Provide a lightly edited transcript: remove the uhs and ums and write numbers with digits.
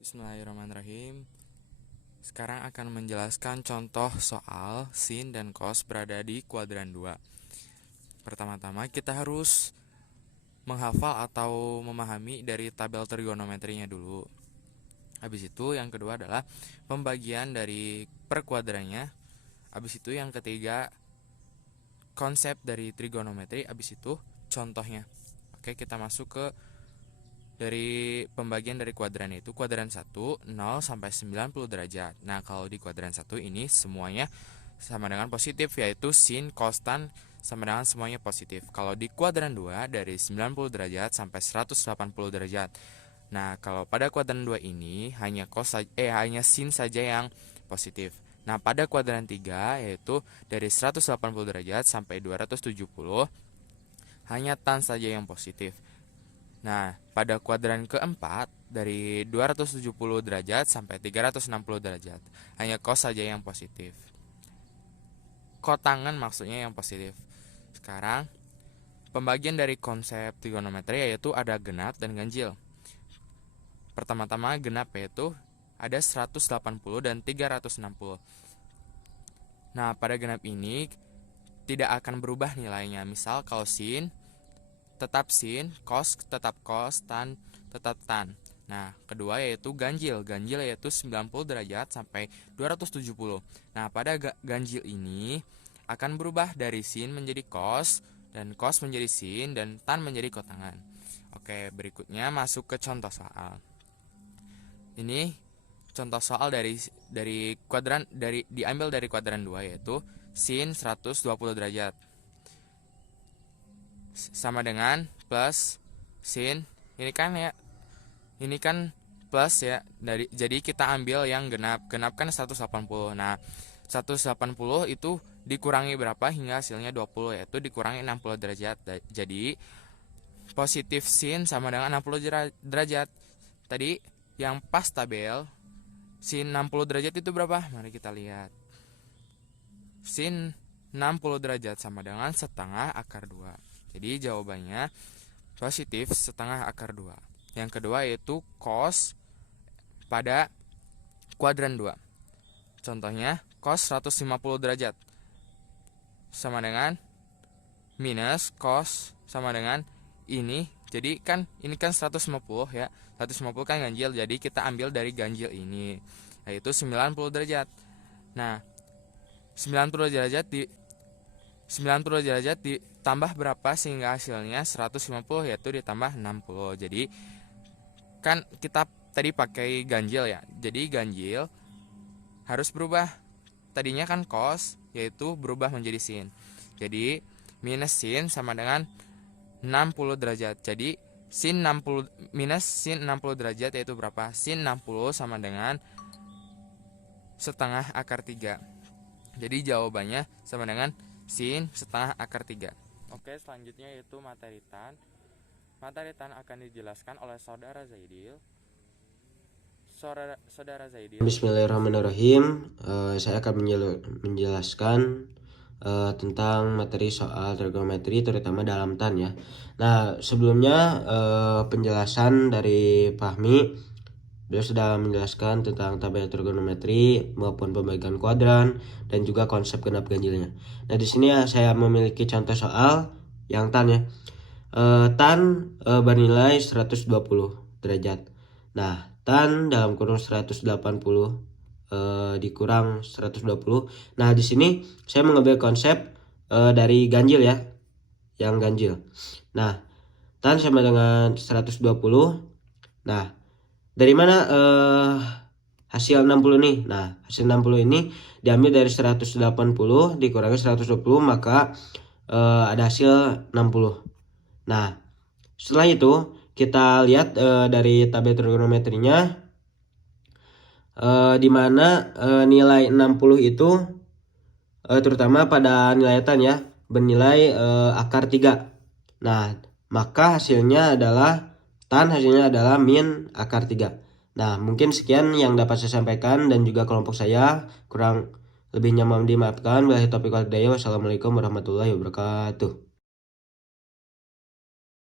Bismillahirrahmanirrahim. Sekarang akan menjelaskan contoh soal sin dan cos berada di kuadran 2. Pertama-tama kita harus menghafal atau memahami dari tabel trigonometrinya dulu. Habis itu yang kedua adalah pembagian dari per kuadrannya. Habis itu yang ketiga konsep dari trigonometri. Habis itu contohnya. Oke, kita masuk ke dari pembagian dari kuadran itu kuadran 1 0 sampai 90 derajat. Nah, kalau di kuadran 1 ini semuanya sama dengan positif, yaitu sin, cos, tan sama dengan semuanya positif. Kalau di kuadran 2 dari 90 derajat sampai 180 derajat. Nah, kalau pada kuadran 2 ini hanya hanya sin saja yang positif. Nah, pada kuadran 3 yaitu dari 180 derajat sampai 270 hanya tan saja yang positif. Nah, pada kuadran keempat dari 270 derajat sampai 360 derajat, hanya cos saja yang positif. Kotangan maksudnya yang positif. Sekarang, pembagian dari konsep trigonometri yaitu ada genap dan ganjil. Pertama-tama genap yaitu ada 180 dan 360. Nah, pada genap ini tidak akan berubah nilainya. Misal kalau sin tetap sin, cos tetap cos, tan tetap tan. Nah, kedua yaitu ganjil. Ganjil yaitu 90 derajat sampai 270. Nah, pada ganjil ini akan berubah dari sin menjadi cos, dan cos menjadi sin, dan tan menjadi kotangan. Oke, berikutnya masuk ke contoh soal. Ini contoh soal dari kuadran diambil dari kuadran 2 yaitu sin 120 derajat sama dengan plus sin ini kan plus ya, jadi kita ambil yang genap kan 180. Nah, 180 itu dikurangi berapa hingga hasilnya 20, yaitu dikurangi 60 derajat. Jadi positif sin sama dengan 60 derajat. Tadi yang pas tabel sin 60 derajat itu berapa? Mari kita lihat. Sin 60 derajat sama dengan setengah akar 2. Jadi jawabannya positif setengah akar 2. Yang kedua yaitu cos pada kuadran 2. Contohnya cos 150 derajat sama dengan minus cos sama dengan ini. Jadi kan ini kan 150 ya. 150 kan ganjil, jadi kita ambil dari ganjil ini yaitu 90 derajat. Nah, 90 derajat ditambah berapa sehingga hasilnya 150, yaitu ditambah 60. Jadi kan kita tadi pakai ganjil ya. Jadi ganjil harus berubah. Tadinya kan cos, yaitu berubah menjadi sin. Jadi minus sin sama dengan 60 derajat. Jadi sin 60 minus sin 60 derajat yaitu berapa? Sin 60 sama dengan setengah akar 3. Jadi jawabannya sama dengan sin setengah akar 3. Oke, selanjutnya yaitu materi tan. Materi tan akan dijelaskan oleh saudara Zaidil. Saudara Zaidil. Bismillahirrahmanirrahim. Saya akan menjelaskan tentang materi soal trigonometri terutama dalam tan ya. Nah, sebelumnya penjelasan dari Fahmi, beliau sudah menjelaskan tentang tabel trigonometri maupun pembagian kuadran dan juga konsep genap ganjilnya. Nah, di sini saya memiliki contoh soal yang tan ya. Tan bernilai 120 derajat. Nah, tan dalam kurung 180 dikurang 120. Nah, di sini saya mengambil konsep dari ganjil ya. Yang ganjil. Nah, tan sama dengan 120. Nah, dari mana hasil 60 nih? Nah, hasil 60 ini diambil dari 180 dikurangi 120, maka ada hasil 60. Nah, setelah itu kita lihat dari tabel trigonometrinya, di mana nilai 60 itu terutama pada nilai tan ya, bernilai akar 3. Nah, maka hasilnya adalah hasilnya adalah min akar 3. Nah, mungkin sekian yang dapat saya sampaikan dan juga kelompok saya. Kurang lebihnya mohon dimaafkan. Wassalamualaikum warahmatullahi wabarakatuh.